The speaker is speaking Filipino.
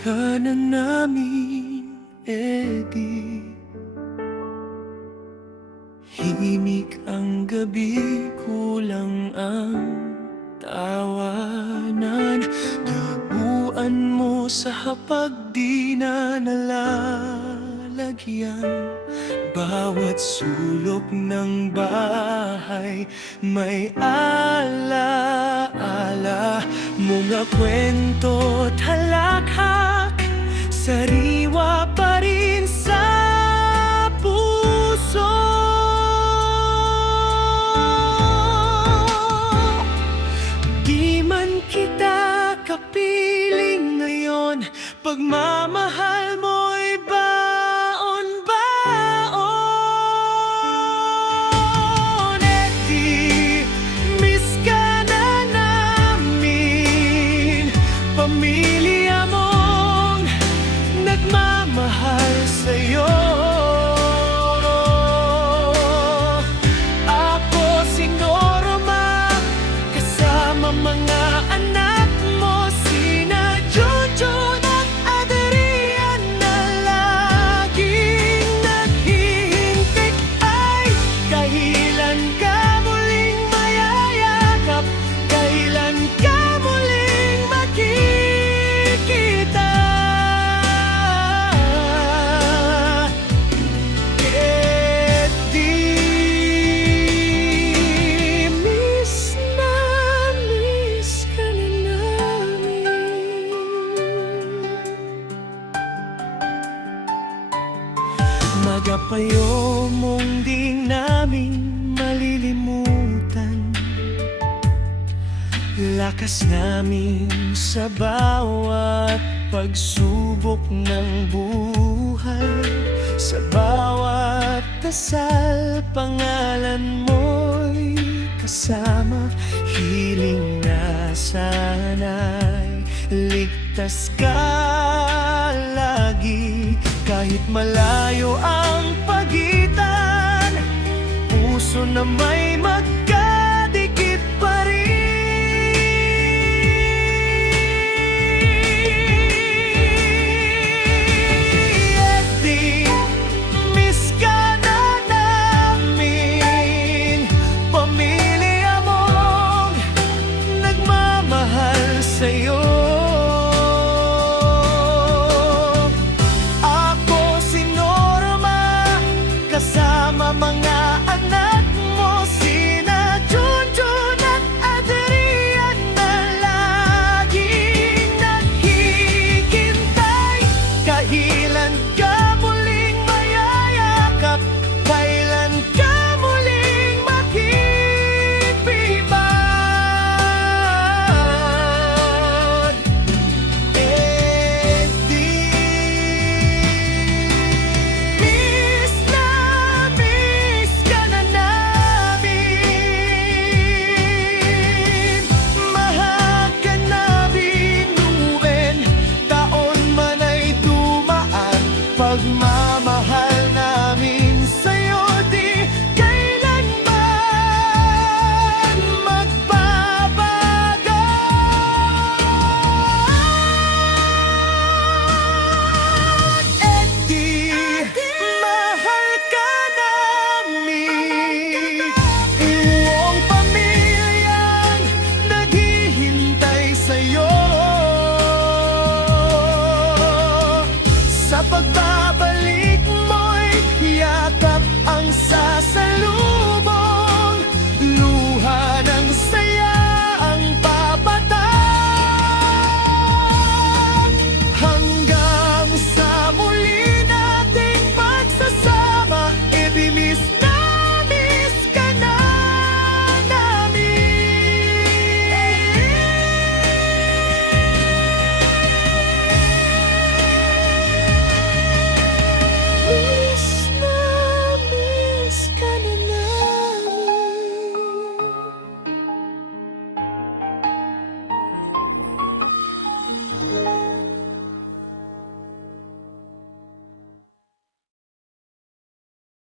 ka na namin, Eddie. Himik ang gabi, kulang ang tawanan. Taguan mo sa hapag, di na nalalagyan. Bawat sulok ng bahay may alaala. Mga kwento, talakhak, sariwa pa rin sa puso. Di man kita kapiling ngayon, pagmamahal mo'y baon-baon. Eh di, miss ka na namin, pamilya mong nagmamahal sa'yo. Ako si Norma, kasama mga anak mo, sina Junjun at Adrian, na laging naghihintay. Ay, kailan ka muling mayayakap, kailan ka muling makikita. Miss na miss ka na namin. Magapayo mong di namin malilimutan, lakas namin sa bawat pagsubok ng buhay. Sa bawat dasal, pangalan mo'y kasama. Hiling na sana'y ligtas ka lagi. Kahit malayo ang pagitan, puso na may magka